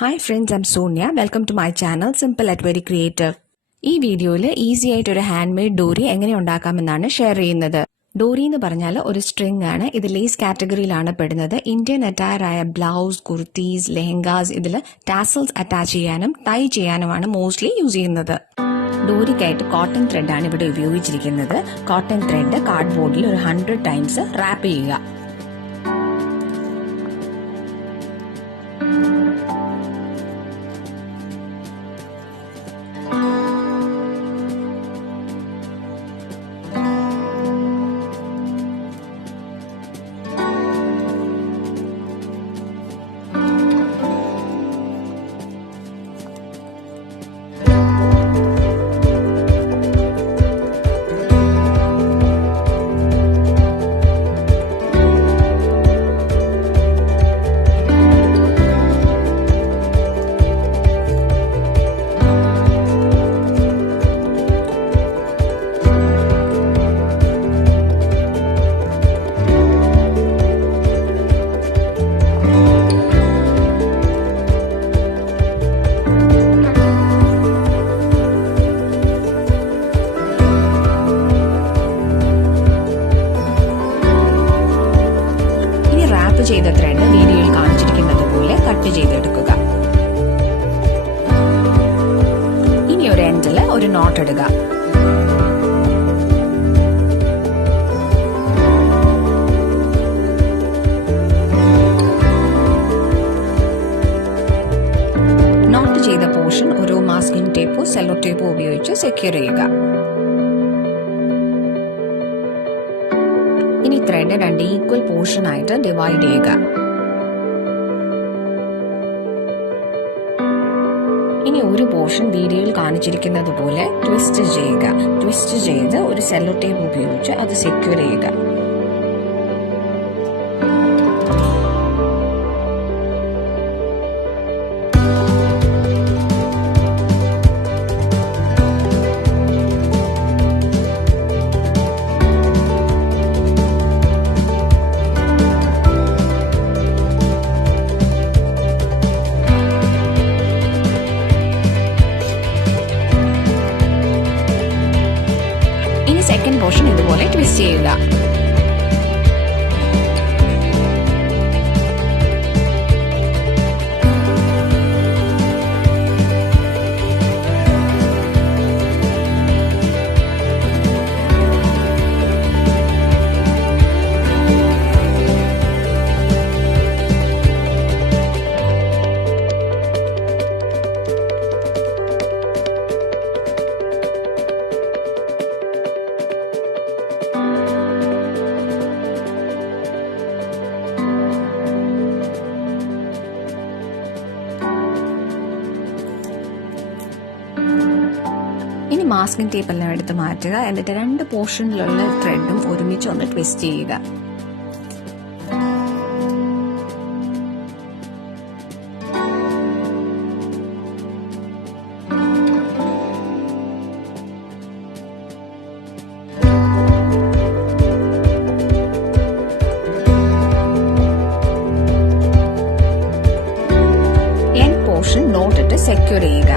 Hi friends, I'm Soniya. Welcome to my channel Simple at Very Creative. ഈ വീഡിയോയിൽ easy ആയിട്ട് ഒരു handmade ഡോറി എങ്ങനെ ഉണ്ടാക്കാമെന്നാണ് ഷെയർ ചെയ്യുന്നത്. ഡോറി എന്ന് പറഞ്ഞാൽ ഒരു സ്ട്രിംഗ് ആണ്. ഇത് ലേസ് കാറ്റഗറിയിലാണ് പെടുന്നത്. ഇന്ത്യൻ അറ്റയർ ആയ ബ്ലൗസ്, കുർത്തീസ്, ലെഹങ്കാസ് ഇതിൽ ടാസൽസ് അറ്റാച്ച് ചെയ്യാനും ടൈ ചെയ്യാനുമാണ് മോസ്റ്റ്ലി യൂസ് ചെയ്യുന്നത്. ഡോറിക്കായിട്ട് കോട്ടൺ ത്രെഡാണ് ഇവിടെ ഉപയോഗിച്ചിരിക്കുന്നത്. കോട്ടൺ ത്രെഡ് കാർഡ്ബോർഡിൽ ഒരു 100 ടൈംസ് റാപ്പ് ചെയ്യുക. ചെയ്ത ത്രെഡ് വീഡിയോയിൽ കാണിച്ചിരിക്കുന്നത് പോലെ കട്ട് ചെയ്തെടുക്കുക. ഇനി ഒരു എൻഡിൽ ഒരു നോട്ട് ഇടുക. നോട്ട് ചെയ്ത പോർഷൻ ഒരു മാസ്കിംഗ് ടേപ്പോ സെല്ലോ ടേപ്പോ ഉപയോഗിച്ച് സെക്യൂർ ചെയ്യുക. ഇനി ത്രെഡ് 2 ഈക്വൽ പോർഷൻ ആയിട്ട് ഡിവൈഡ് ചെയ്യുക. ഇനി ഒരു പോർഷൻ വീഡിയോയിൽ കാണിച്ചിരിക്കുന്നത് പോലെ ട്വിസ്റ്റ് ചെയ്യുക. ട്വിസ്റ്റ് ചെയ്ത് ഒരു സെല്ലോ ടേപ്പ് ഉപയോഗിച്ച് അത് സെക്യൂർ ചെയ്യുക. സെക്കൻഡ് പോർഷൻ ഇതുപോലെ ട്വിസ്റ്റ് ചെയ്യുക. ഇനി മാസ്കിംഗ് ടേപ്പ് എല്ലാം എടുത്ത് മാറ്റുക. എന്നിട്ട് 2 പോർഷനിലുള്ള ത്രെഡും ഒരുമിച്ച് ഒന്ന് ട്വിസ്റ്റ് ചെയ്യുക. എൻഡ് പോർഷൻ നോട്ടിട്ട് സെക്യൂർ ചെയ്യുക.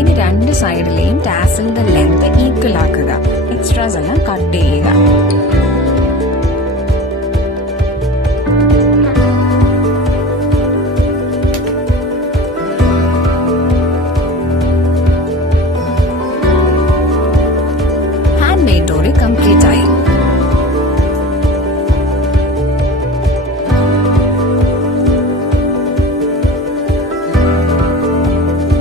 ഇനി 2 സൈഡിലെയും ടാസലിന്റെ ലെങ്ത് ഈക്വൽ ആക്കുക. എക്സ്ട്രാസ് എല്ലാം കട്ട് ചെയ്യുക. ഹാൻഡ് മെയ്ഡ് ഡോറി കംപ്ലീറ്റ് ആയി.